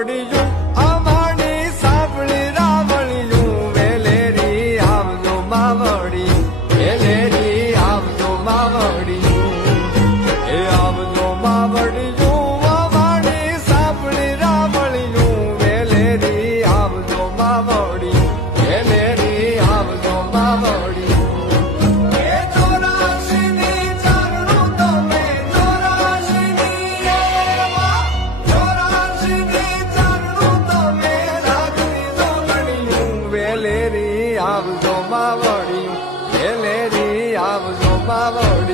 માવડિયું અમારી સાંભળી રાવળિયું વેલેરી આવજો માવડી વેલેરી આવજો માવડિયું એ આવજો માવડિયું અમારી સાંભળી રાવળિયું વેલેરી આવજો માવડી વેલેરી આવજો માવડી વેલેરી આવજો માવડિયું વેલેરી આવજો માવડિયું